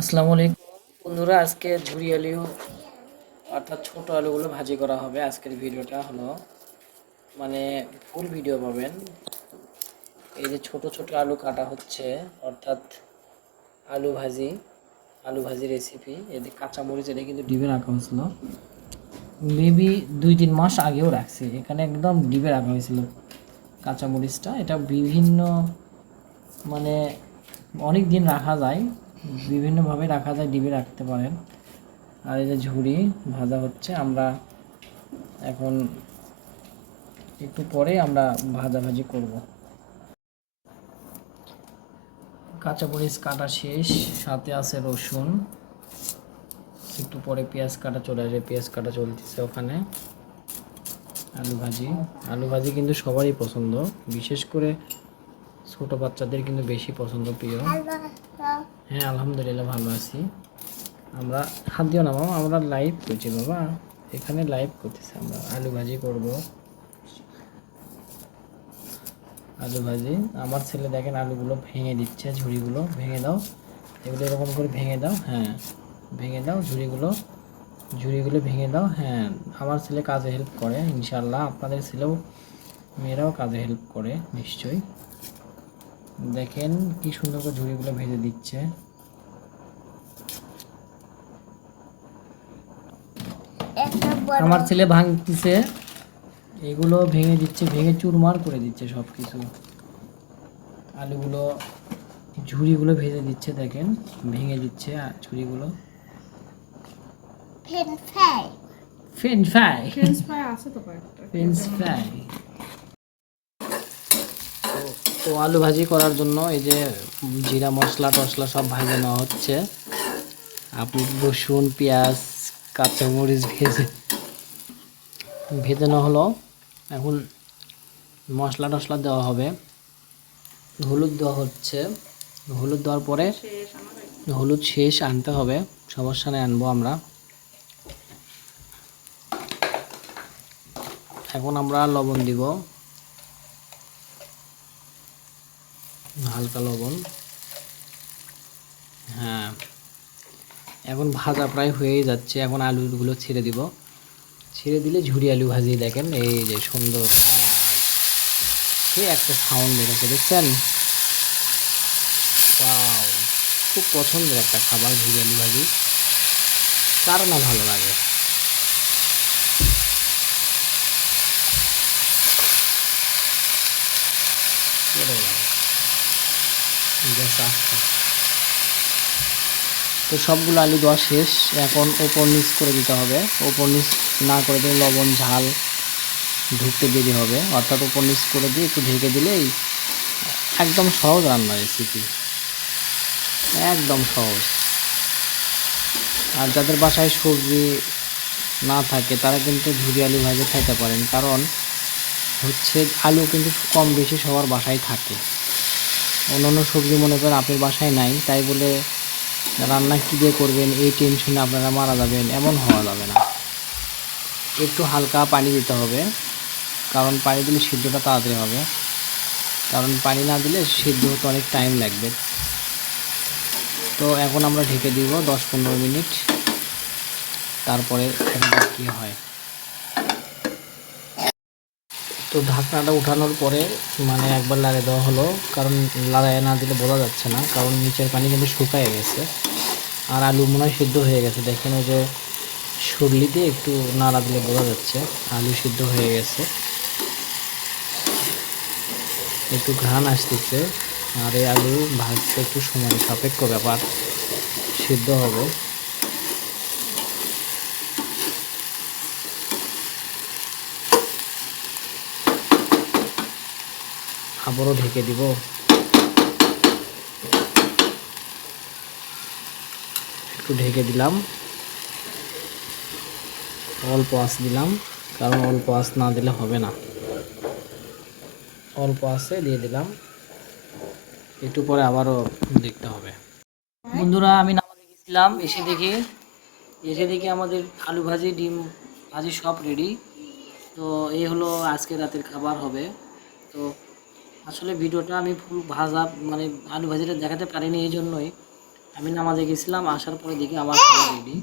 আসসালামু আলাইকুম বন্ধুরা, আজকে ঝুরি আলু অর্থাৎ ছোট আলুগুলো ভাজি করা হবে। আজকের ভিডিওটা হলো মানে ফুল ভিডিও পাবেন। এই যে ছোট ছোট আলু কাটা হচ্ছে, অর্থাৎ আলু ভাজি আলু ভাজি রেসিপি। এদিকে কাঁচামরিচ, এটা কিন্তু ডিবে রাখা হয়েছিল, মেবি 2-3 মাস আগেও রাখছি। এখানে একদম ডিবে রাখা হয়েছিল কাঁচামরিচটা। এটা বিভিন্ন মানে অনেক দিন রাখা যায়, বিভিন্নভাবে রাখা যায়, ডিবে রাখতে পারেন। আর এই যে ঝুড়ি ভাজা হচ্ছে, আমরা এখন একটু পরে আমরা ভাজাভাজি করব। কাঁচামরিচ কাটা শেষ, সাথে আছে রসুন, একটু পরে পেঁয়াজ কাটা চলে আসবে, পেঁয়াজ কাটা চলতেছে ওখানে। আলু ভাজি কিন্তু সবারই পছন্দ, বিশেষ করে ছোট বাচ্চাদের কিন্তু বেশি পছন্দ, প্রিয়। হ্যাঁ, আলহামদুলিল্লাহ ভালো আছি। আমরা হাত দিও না মামা, আমরা লাইভ করছি বাবা, এখানে লাইভ করতেছি। আমরা আলু ভাজি করব, আলু ভাজি। আমার ছেলে দেখেন আলুগুলো ভেঙে দিচ্ছে, ঝুড়িগুলো ভেঙে দাও, এগুলো এরকম করে ভেঙে দাও। হ্যাঁ, ভেঙে দাও ঝুড়িগুলো ভেঙে দাও। হ্যাঁ, আমার ছেলে কাজে হেল্প করে ইনশাল্লাহ, আপনাদের ছেলেও মেয়েরাও কাজে হেল্প করে নিশ্চয়ই। দেখেন কি সুন্দর করে ঝুড়িগুলো ভেজে দিচ্ছে। আমার ছেলে ভাঙতেছে, এগুলো ভেঙে দিচ্ছে, ভেঙে চুরমার করে দিচ্ছে সব কিছু। আলুগুলো ঝুড়িগুলো ভেজে দিচ্ছে, দেখেন ভেঙে দিচ্ছে ঝুড়িগুলো। তো আলু ভাজি করার জন্য এই যে জিরা মশলা টশলা সব ভাজে নেওয়া হচ্ছে। আপনি রসুন পেঁয়াজ কাঁচামরিচ ভেজে ভেজে নেওয়া হলো। এখন মশলা টশলা দেওয়া হবে, হলুদ দেওয়া হচ্ছে। হলুদ দেওয়ার পরে হলুদ শেষ আনতে হবে, সমস্যা নেই, আনবো আমরা। এখন আমরা লবণ দিব, হালকা লবণ। হ্যাঁ, এখন ভাজা প্রায় হয়েই যাচ্ছে, এখন আলুগুলো ছেড়ে দিব। ছেড়ে দিলে ঝুরি আলু ভাজি, দেখেন এই যে সুন্দর সে একটা সাউন্ড বেরোচ্ছে, দেখছেন? ওয়াও, খুব পছন্দের একটা খাবার ঝুরি আলু ভাজি, কার না ভালো লাগে। তো সবগুলো আলু দেওয়া শেষ, এখন ওপর নিচ করে দিতে হবে। ওপর নিচ না করে দিলে লবণ ঝাল ঢুকতে দেরি হবে, অর্থাৎ ওপর নিচ করে দিয়ে একটু ঢেকে দিলেই একদম সহজ রান্না রেসিপি, একদম সহজ। আর যাদের বাসায় সবজি না থাকে তারা কিন্তু ঝুরি আলু ভাজি খাইতে পারেন, কারণ হচ্ছে আলু কিন্তু কম বেশি সবার বাসায় থাকে। অন্যান্য সবজি মনে করেন আপনার বাসায় নাই, তাই বলে রান্না কী দিয়ে করবেন এই টেনশনে আপনারা মারা যাবেন, এমন হওয়া যাবে না। একটু হালকা পানি দিতে হবে, কারণ পানি দিলে সিদ্ধটা তাড়াতাড়ি হবে, কারণ পানি না দিলে সিদ্ধ হতে অনেক টাইম লাগবে। তো এখন আমরা ঢেকে দিব 10-15 মিনিট, তারপরে কী হয়। তো ঢাকনাটা উঠানোর পরে মানে একবার লাড়ে দেওয়া হলো, কারণ লাড়ায় না দিলে বোঝা যাচ্ছে না, কারণ নিচের পানি কিন্তু শুকায় গেছে। আর আলু মনে হয় সিদ্ধ হয়ে গেছে, দেখেন ওই যে সুরলি দিয়ে একটু নাড়া দিলে বোঝা যাচ্ছে আলু সিদ্ধ হয়ে গেছে। একটু ঘ্রাণ আসতেছে, আর এই আলু ভাজতে একটু সময় সাপেক্ষ ব্যাপার, সিদ্ধ হবে। আবারও ঢেকে দিব, একটু ঢেকে দিলাম, অল্প আঁচ দিলাম, কারণ অল্প আঁচ না দিলে হবে না, অল্প আঁচে দিয়ে দিলাম। একটু পরে আবারও দেখতে হবে। বন্ধুরা, আমি নামাজে গেছিলাম, এসে দেখি আমাদের আলু ভাজি ডিম ভাজি সব রেডি। তো এই হলো আজকে রাতের খাবার হবে। তো আসলে ভিডিওটা আমি ফুল ভাজা মানে আলু ভাজিটা দেখাতে পারিনি এই জন্যই, আমি নামাজে গেছিলাম, আসার পরে দেখি আমার খাবার রেডি।